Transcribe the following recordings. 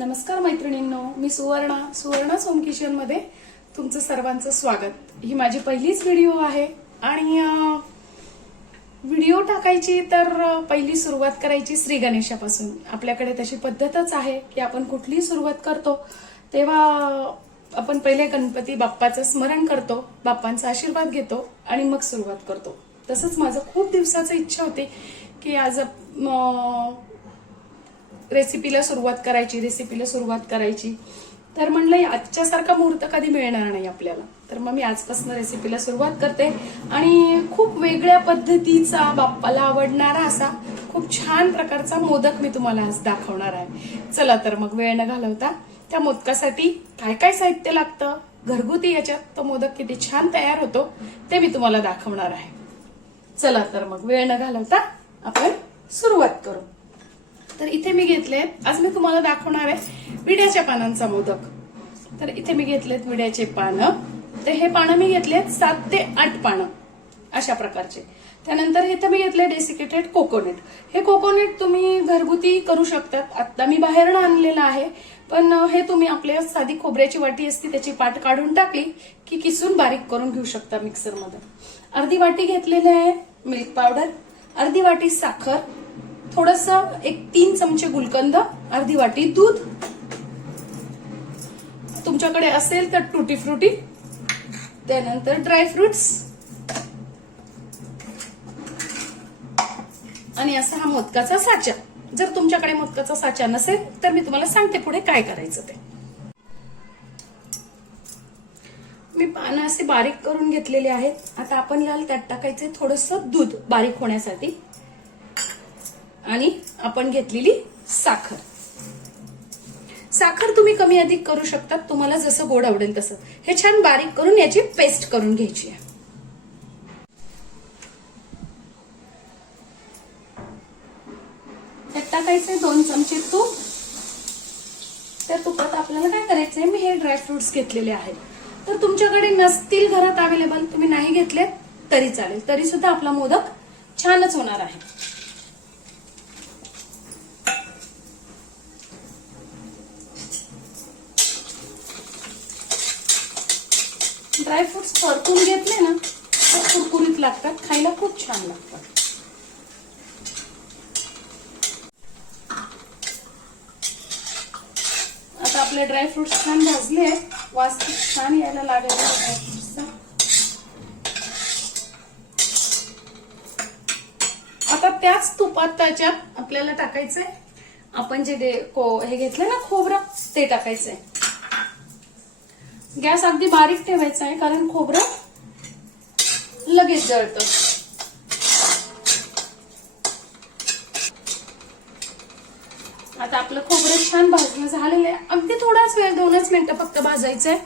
नमस्कार मैत्रिणींनो मी सुवर्णा सुवर्णा होम किचनमध्ये तुमचं सर्वांचं स्वागत. ही माझी पहिलीच व्हिडिओ आहे आणि व्हिडिओ टाकायची तर पहिली सुरुवात करायची श्री गणेशापासून. आपल्याकडे तशी पद्धतच आहे की आपण कुठलीही सुरुवात करतो तेव्हा आपण पहिले गणपती बाप्पाचं स्मरण करतो बाप्पांचा आशीर्वाद घेतो आणि मग सुरुवात करतो. तसंच माझं खूप दिवसाचं इच्छा होती की आज रेसिपीला सुरुवात करायची रेसिपीला सुरुवात करायची. तर म्हणलं आजच्यासारखा मुहूर्त कधी मिळणार नाही आपल्याला. तर मग मी आजपासून रेसिपीला सुरुवात करते. आणि खूप वेगळ्या पद्धतीचा बाप्पाला आवडणारा असा खूप छान प्रकारचा मोदक मी तुम्हाला आज दाखवणार आहे. चला तर मग वेळ न घालवता त्या मोदकासाठी काय काय साहित्य लागतं? घरगुती याच्यात तो मोदक किती छान तयार होतो ते मी तुम्हाला दाखवणार आहे. चला तर मग वेळ न घालवता आपण सुरुवात करू. तर इथे मी घेतले आज मी तुम्हाला दाखवणार आहे विड्याच्या पानांचा मोदक. तर इथे मी घेतलेत विड्याचे पानं. तर हे पानं मी घेतलेत सात ते आठ पानं अशा प्रकारचे. त्यानंतर हे तर मी घेतले डेसिकेटेड कोकोनट. हे कोकोनट तुम्ही घरगुती करू शकतात. आता मी बाहेरनं आणलेलं आहे पण हे तुम्ही आपल्या साधी खोबऱ्याची वाटी असती त्याची पाट काढून टाकली की किसून बारीक करून घेऊ शकता मिक्सरमध्ये. अर्धी वाटी घेतलेली आहे मिल्क पावडर अर्धी वाटी साखर थोडस एक तीन चमचे गुलकंद अर्धी वाटी दूध. तुमच्याकडे असेल तर टुटी फ्रुटी त्यानंतर ड्रायफ्रुट्स आणि असा हा मोदकाचा साचा. जर तुमच्याकडे मोदकाचा साचा नसेल तर मी तुम्हाला सांगते पुढे काय करायचं ते. मी पानं असे बारीक करून घेतलेले आहेत. आता आपण याला त्यात टाकायचे थोडस दूध बारीक होण्यासाठी. आणि आपण घेतलेली साखर. साखर तुम्ही कमी अधिक करू शकता तुम्हाला जसं गोड आवडेल तसं. हे छान बारीक करून याची पेस्ट करून घ्यायची आहे. टाकायचंय दोन चमचे तूप. त्या तुपात आपल्याला काय करायचंय मी हे ड्रायफ्रुट्स घेतलेले आहेत. तर तुमच्याकडे नसतील घरात अवेलेबल तुम्ही नाही घेतले तरी चालेल. तरी सुद्धा आपला मोदक छानच होणार आहे. ड्रायफ्रुट्स परतून घेतले ना तर कुरकुरीत लागतात खायला खूप छान लागतात. आता आपले ड्रायफ्रुट्स छान भाजले वास खूप छान यायला लागेल ड्रायफ्रुट्सचा आता त्याच तुपात त्याच्यात आपल्याला टाकायचंय. आपण जे डे- को- हे घेतलं ना खोबरं ते टाकायचंय. गॅस अगदी बारीक ठेवायचा आहे कारण खोबरं लगेच जळतं. आता आपलं खोबरं छान भाजणं झालेलं आहे. अगदी थोडाच वेळ दोनच मिनिटं फक्त भाजायचंय.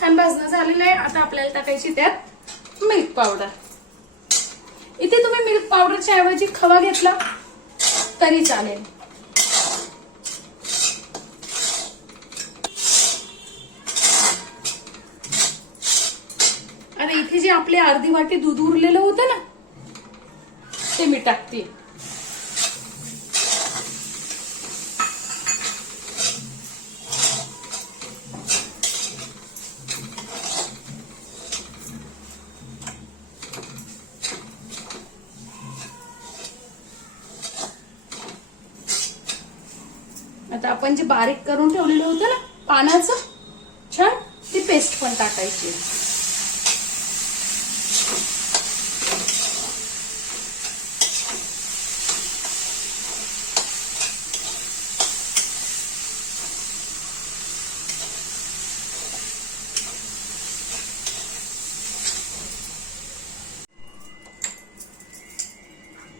छान भाजणं झालेलं आहे. आता आपल्याला टाकायची त्यात मिल्क पावडर इथे तुम्ही मिल्क पावडरच्या ऐवजी खवा घेतला तरी चालेल आता इथे जे ते अर्धी वाटी दूध उरलेलं होतं ना ते मी टाकते. आता आपण जे बारीक करून ठेवलेलं होतं ना पानाचं छान ती पेस्ट पण टाकायची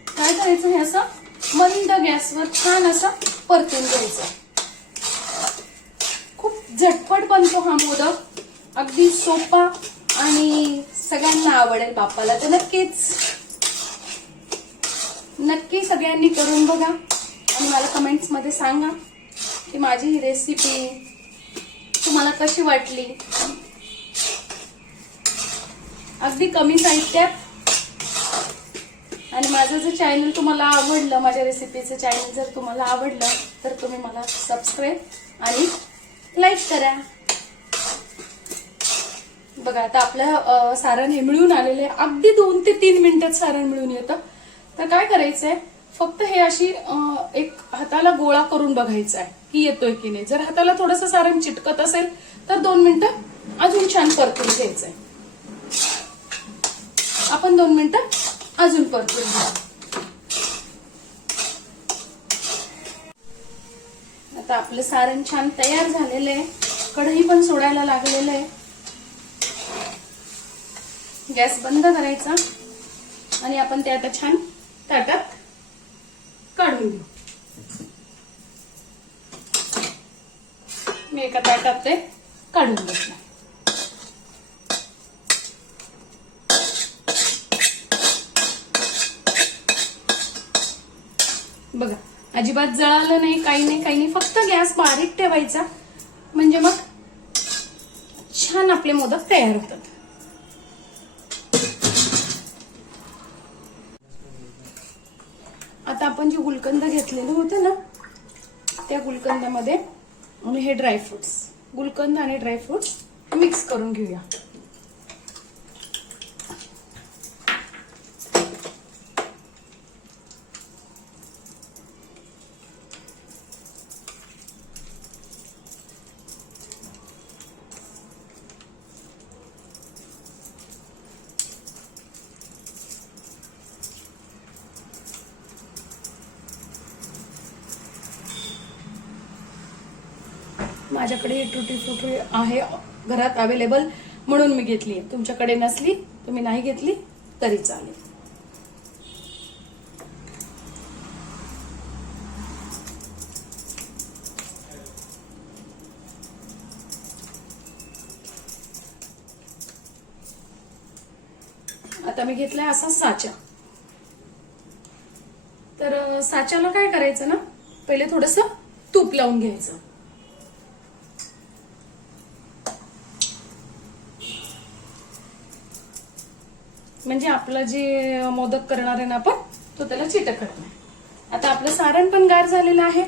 काय करायचं हे असं मंद गॅसवर छान असं परतून घ्यायचं. खूप झटपट बनतो हा मोदक. अगदी सोपा आणि सगळ्यांना आवडेल बाप्पाला. तर नक्कीच नक्की सगळ्यांनी करून बघा आणि मला कमेंट्समध्ये सांगा की माझी ही रेसिपी तुम्हाला कशी वाटली. अगदी कमी साहित्यात आणि माझं जर चॅनल तुम्हाला आवडलं माझ्या रेसिपीचं चॅनल जर तुम्हाला आवडलं तर तुम्ही मला सबस्क्राईब आणि लाईक करा. बघा आता आपलं सारण हे मिळून आलेलं आहे. अगदी दोन ते तीन मिनिटात सारण मिळून येतं. तर काय करायचंय? फक्त हे अशी एक हाताला गोळा करून बघायचं आहे की येतोय की नाही. जर हाताला थोडंसं सारण चिटकत असेल तर दोन मिनिटं अजून छान परतून घ्यायचंय. आपण दोन मिनिटं अजून परतून घ्या. आता आपलं सारण छान तयार झालेलं आहे. कढई पण सोडायला लागलेलं आहे. गॅस बंद करायचा. आणि आपण ते आता छान ताटात काढून घेऊ. मी एका ताटात ते काढून घेतलं बघा अजिबात जळालं नाही काही नाही काही नाही. फक्त गॅस बारीक ठेवायचा. म्हणजे मग छान आपले मोदक तयार होतात. आता आपण जे गुलकंद घेतलेलं होतं ना त्या गुलकंदामध्ये हे ड्रायफ्रुट्स गुलकंद आणि ड्रायफ्रुट्स मिक्स करून घेऊया. माझ्याकडे टुटी फुटी आहे घरात अवेलेबल म्हणून मी घेतली. तुमच्याकडे नसली तुम्ही नाही घेतली तरी चालेल. आता मी घेतलाय असा साचा. तर साच्याला काय करायचं ना? पहिले थोडस तूप लावून घ्यायचं. म्हणजे आपलं जे मोदक करणार आहे ना आपण तो त्याला चिटकत नाही. आता आपलं सारण पण गार झालेलं आहे.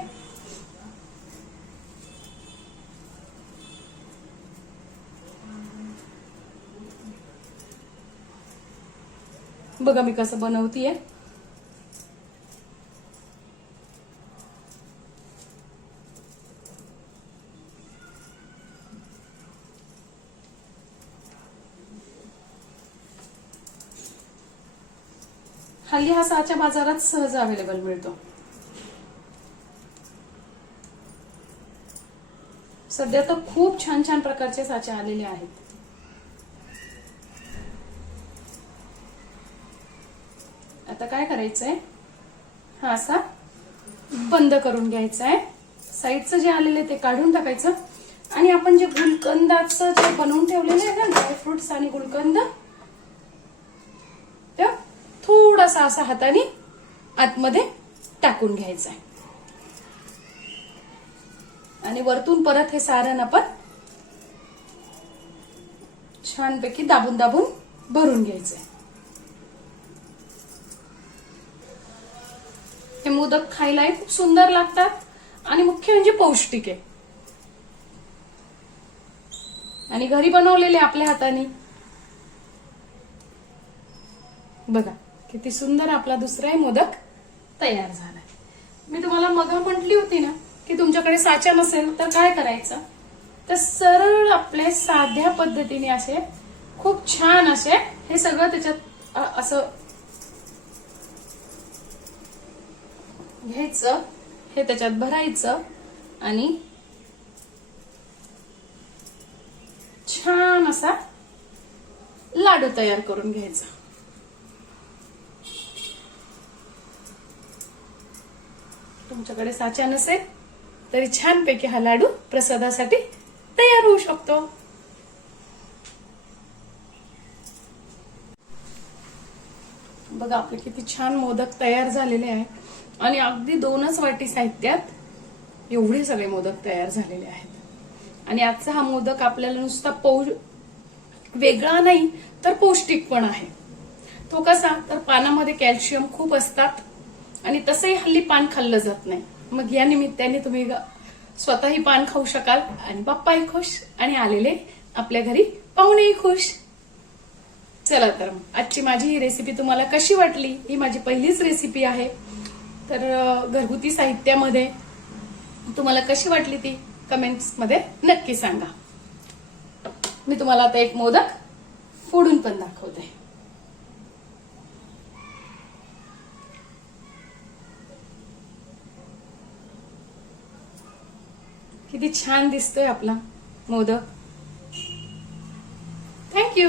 बघा मी कसं बनवतीये. हल्ली हा साच्या बाजारात सहज अवेलेबल मिळतो. सध्या तर खूप छान छान प्रकारचे साचे आलेले आहेत. आता काय करायचंय? हा असा बंद करून घ्यायचा आहे साईडचं जे आलेलं ते काढून टाकायचं. आणि आपण जे गुलकंदाचं जे बनवून ठेवलेलं आहे ना ड्रायफ्रुट्स आणि गुलकंद त्या थोडासा असा हाताने आतमध्ये टाकून घ्यायचा आहे आणि वरतून परत हे सारण आपण छानपैकी दाबून दाबून भरून घ्यायचंय. हे मोदक खायलाही खूप सुंदर लागतात आणि मुख्य म्हणजे पौष्टिक आहे. आणि घरी बनवलेले आपल्या हाताने. बघा. किती सुंदर आपला दुसराही मोदक तयार झालाय. मी तुम्हाला मगा म्हटली होती ना की तुमच्याकडे साचा नसेल तर काय करायचं? तर सरळ आपले साध्या पद्धतीने असे खूप छान असे हे सगळं त्याच्यात असं घ्यायचं हे त्याच्यात भरायचं आणि छान असा लाडू तयार करून घ्यायचा. तुमच्याकडे साचा नसेल तरी छानपैकी हा लाडू प्रसादासाठी तयार होऊ शकतो. बघा आपले किती छान मोदक तयार झालेले आहे आणि अगदी दोनच वाटी साहित्यात एवढे सगळे मोदक तयार झालेले आहेत. आणि आजचा हा मोदक आपल्याला नुसता पौ वेगळा नाही तर पौष्टिक पण आहे. तो कसा? तर पानामध्ये कॅल्शियम खूप असतात. आणि तसंही हल्ली पान खाल्लं जात नाही. मग या निमित्ताने तुम्ही ग- स्वतःही पान खाऊ शकाल आणि बाप्पाही खुश आणि आलेले आपल्या घरी पाहुणेही खुश. चला तर मग आजची माझी ही रेसिपी तुम्हाला कशी वाटली? ही माझी पहिलीच रेसिपी आहे. तर घरगुती साहित्यामध्ये तुम्हाला कशी वाटली ती? कमेंट्समध्ये नक्की सांगा. मी तुम्हाला आता एक मोदक फोडून पण दाखवते. किती छान दिसतोय आपला मोदक. थँक्यू